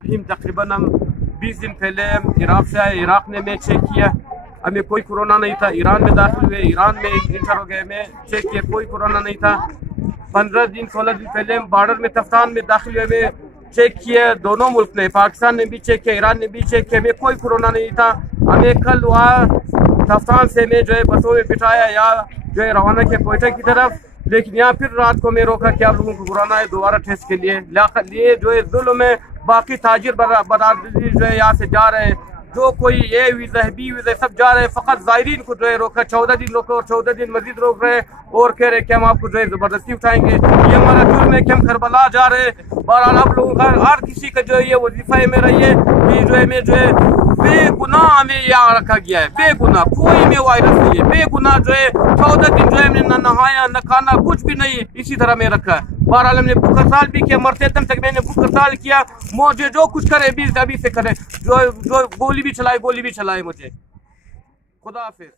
تقریباً ہم 20 دن پہلے عراق سے آئے. عراق نے میں چیک کیا, ہمیں کوئی کورونا نہیں تھا. ایران میں داخل ہوئے, ایران میں انٹر ہو گئے, میں چیک کیا کوئی کورونا نہیں تھا. 15 دن 16 دن پہلے ہم بارڈر میں تفتان میں داخل ہوئے, میں چیک کیا. دونوں ملک نے, پاکستان نے بھی چیک کیا, ایران نے بھی چیک کیا, میں کوئی کورونا نہیں تھا. ہمیں کل وہاں تفتان سے میں جو ہے بسوں میں بٹھایا یا جو ہے روانہ کیا کوئٹہ کی طرف, لیکن یہاں پھر رات کو میں روکا کہ آپ لوگوں کو کورونا ہے, دوبارہ ٹیسٹ کے لیے جو ہے ظلم ہے. باقی تاجر برادری جو ہے یہاں سے جا رہے ہیں, جو کوئی اے ویزا ہے بی ویزا سب جا رہے ہیں. فقط زائرین کو جو ہے روکا, 14 دن روکا اور 14 دن مزید روک رہے ہیں, اور کہہ رہے کہ ہم آپ کو جو ہے زبردستی اٹھائیں گے. یہ ہمارا جرم ہے کہ ہم کربلا جا رہے ہیں. بہرحال آپ لوگوں کا ہر کسی کا جو ہے یہ وظیفہ ہے میرا یہ کہ جو ہے میں جو ہے بے گناہ ہمیں یہاں رکھا گیا ہے, بے گناہ, کوئی میں وائرس نہیں ہے, بے گناہ جو ہے 14 دن جو ہے ہم نے نہ نہایا نہ کھانا کچھ بھی نہیں, اسی طرح میں رکھا ہے. بہرحال ہم نے بھوک ہڑتال بھی کیا, مرتے دم تک میں نے بھوک ہڑتال کیا. مجھے جو کچھ کرے ابھی سے کرے, جو گولی بھی چلائے مجھے. خدا حافظ.